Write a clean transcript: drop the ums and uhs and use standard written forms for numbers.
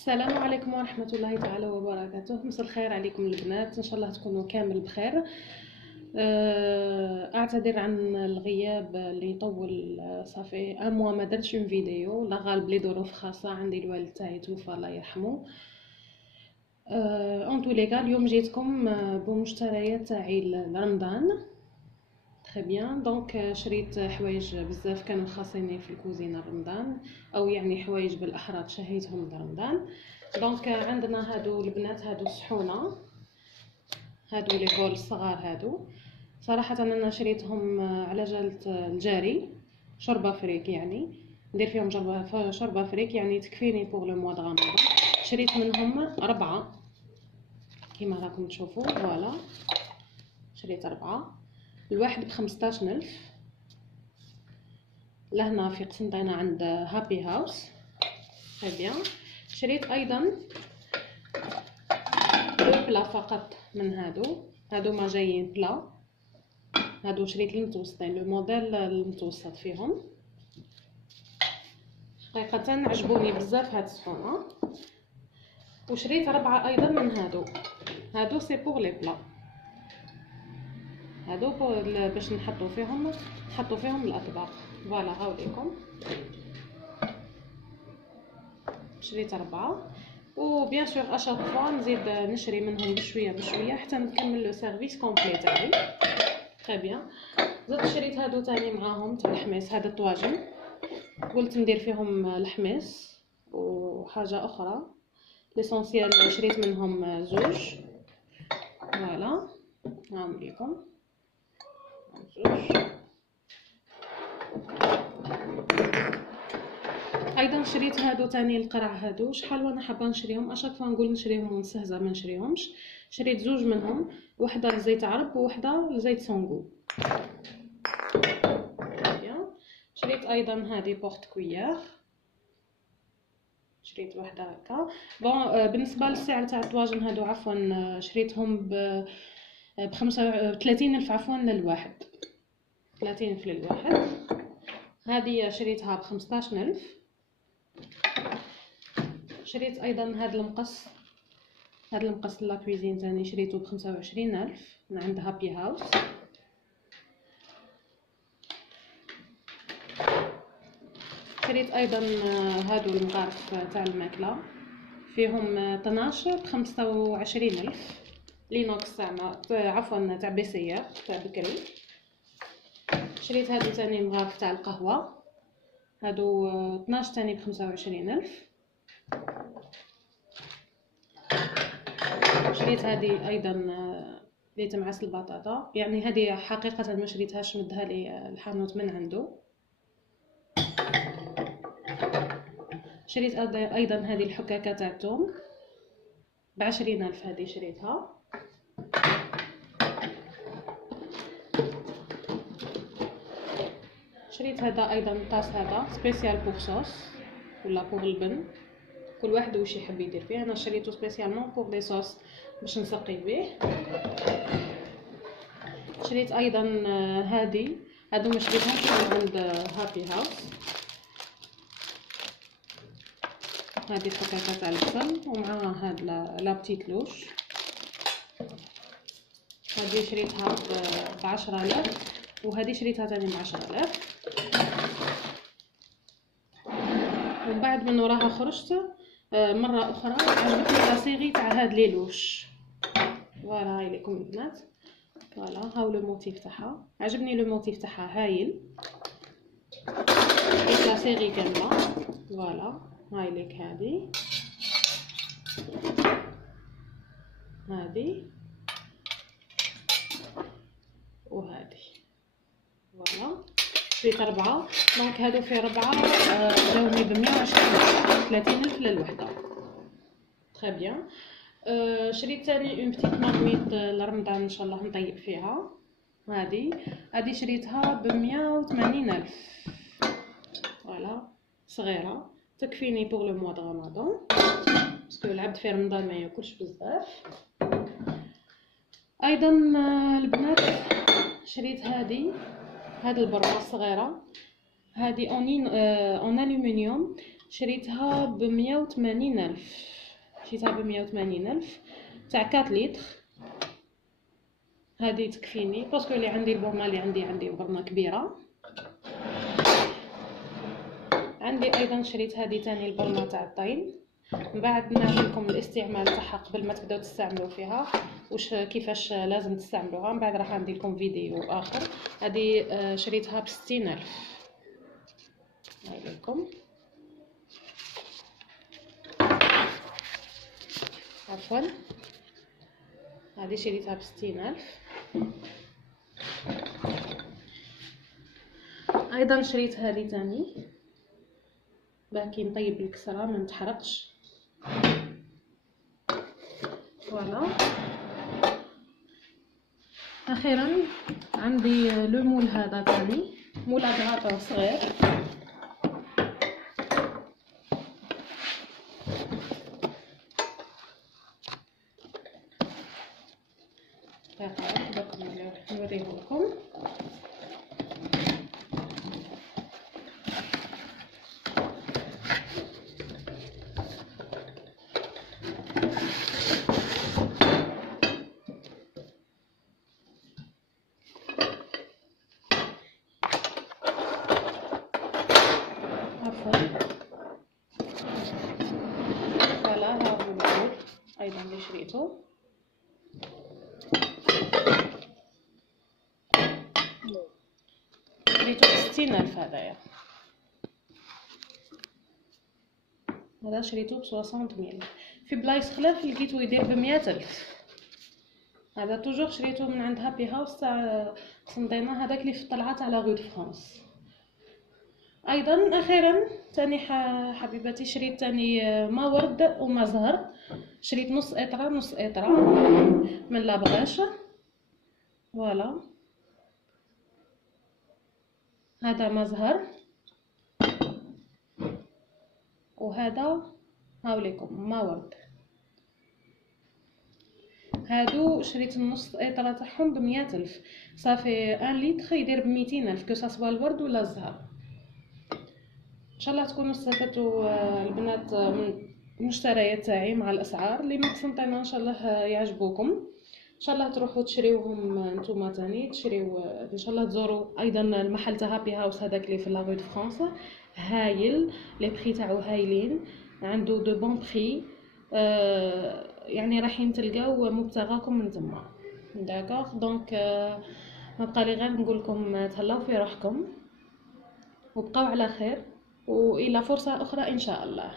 السلام عليكم ورحمة الله تعالى وبركاته. مساء الخير عليكم البنات، إن شاء الله تكونوا كامل بخير. أعتذر عن الغياب اللي يطول. صافي موا ما درتش اون فيديو، لا غالب لي ظروف خاصة، عندي الوالد تاعي توفى الله يرحمه. اون تو ليغال اليوم جيتكم بمشتريات تاعي لرمضان. تري بيان. دونك شريت حوايج بزاف كانوا خاصيني في الكوزينه رمضان، او يعني حوايج بالاحرى تشهيتهم لرمضان. دونك عندنا هادو البنات، هادو الصحونه، هادو لي بول الصغار. هادو صراحه انا شريتهم على جالة الجاري، شوربه فريك، يعني ندير فيهم شوربه فريك، يعني تكفيني بوغ لو موا د رمضان. شريت منهم 4 كيما راكم تشوفوا. فوالا شريت 4، الواحد ب15,000. لهنا في قسنطينة عند هابي هاوس. تري بيان. شريت ايضا دو بلا فقط من هادو ما جايين بلا. هادو شريت المتوسطين، لو موديل المتوسط فيهم. حقيقة عجبوني بزاف هاد الصحونة. وشريت 4 ايضا من هادو سي بوغ لي بلا. هادو باش نحطو فيهم الاطباق. فوالا هاوليكم. شريت 4، وبيان سور اشاك فوا نزيد نشري منهم بشويه بشويه حتى نكمل لو سيرفيس كومبلي تاعي. تري بيان. زدت شريت هادو تاني معاهم تاع الحميس، هذا الطواجن قلت ندير فيهم الحميس وحاجه اخرى. ليسونسيال شريت منهم 2. فوالا هاهم ليكم 2. ايضا شريت هادو تاني القرع. هادو شحال وانا حابه نشريهم، اشاك فوا نقول نشريهم ونستهزأ ما نشريهمش. شريت 2 منهم، وحده لزيت عرب وحده لزيت سونغو. شريت ايضا هذه بورت كويير، شريت وحده هكا. بون بالنسبه للسعر تاع الطواجن هادو عفوا شريتهم ب 30,000 عفوا للواحد، 30,000 للواحد. هذه شريتها ب 15,000. شريت ايضا هذا المقص لا كويزين تاني شريته ب 25,000 من عند هابي هاوس. شريت ايضا هادو المغارف تاع الماكله، فيهم 12 ب 25,000 لينوكس تاع بيسيار تاع بكري. شريت هادو تاني مغارف تاع القهوه، هادو 12 تاني ب 25,000. شريت هذه ايضا اللي تمعس البطاطا، يعني هذه حقيقه ما شريتهاش، مدها لي الحانوت من عنده. شريت ايضا هذه الحكاكه تاع الثوم ب 20,000، هذه شريتها. شريت هذا ايضا طاس، هذا سبيسيال بوغ صوص ولا بوغ البن، كل واحد واش يحب يدير فيه. انا شريته سبيسيالمون بوغ دي صوص باش نسقي به. شريت ايضا هادو ما شريتهمش من عند هابي هاوس. هذه الحكاكه تاع البصل ومعها هاد لا بتيت لوش، هذه شريتها ب 10,000 وهذه شريتها تاني ب 10,000. ومن بعد من وراها خرجت مره اخرى، عجبتني لا سيري تاع هاد لي لوش. فوالا هاي لكم البنات. فوالا هاو لو موتيف تاعها، عجبني لو موتيف تاعها هايل. شريت لا سيري كامله. فوالا هاي ليك هذه وهذه. فوالا شريت 4. دونك هادو في 4 جاوني ب 120,000، 30,000 للوحده. تري بيان. شريت تاني اون بتيت مارميت لرمضان ان شاء الله نطيب فيها. هذه شريتها ب 180,000. فوالا صغيره تكفيني بوغ لو موا د رمضان، باسكو العبد في رمضان ما ياكلش بزاف. ايضا البنات شريت هاد البروه الصغيره، هذه اون الومنيوم شريتها ب180,000. شريتها ب180,000 تاع 4 لتر. هذه تكفيني باسكو اللي عندي البورمه اللي عندي برمه كبيره. عندي ايضا شريت هذه تاني البرمه تاع الطين. من بعد نعطيكم الاستعمال تاعها قبل ما تبداو تستعملوا فيها، واش كيفاش لازم تستعملوها. من بعد راح ندير لكم فيديو اخر. هذه شريتها ب60,000. هايلكم عفوا، هذه شريتها ب60,000. ايضا شريت هذه تاني باكي نطيب الكسرة ما نتحرقش. فوالا. اخيرا عندي لو مول هذا تاني، مول غاطا صغير. نوريه لكم. عفوا. فوالا ها هو المول ايضا اللي شريته. شريته ب60,000. هذا شريته ب60,000. في بلايص خلاف لقيتو يدير ب100,000. هذا توجور شريته من عند هابي هاوس تاع صندينه، هذاك اللي في الطلعه تاع لا غو دو فرانس. ايضا اخيرا تاني حبيباتي شريت تاني ما ورد وما زهر. شريت نص اطره من لابغاش. فوالا، هذا ما زهر وهذا هاوليكم ما ورد. هادو شريت النص اطره تاعهم ب100,000. صافي 1 لتر يدير ب200,000 كو سوا الورد ولا الزهر. ان شاء الله تكونوا استفدتوا البنات من المشتريات تاعي مع الاسعار اللي مقسمطينه. ان شاء الله يعجبوكم. ان شاء الله تروحوا تشريوهم نتوما تاني، تشريو ان شاء الله تزوروا ايضا المحل تاع هابي هاوس هذاك اللي في لا رue دو فرانس. هايل، لي بري تاعو هايلين، عنده دو بون بري. يعني رايحين تلقاو مبتغاكم من تما. داكوغ دونك ما بقى لي غير نقول لكم تهلاو في روحكم وبقاو على خير، والى فرصه اخرى ان شاء الله.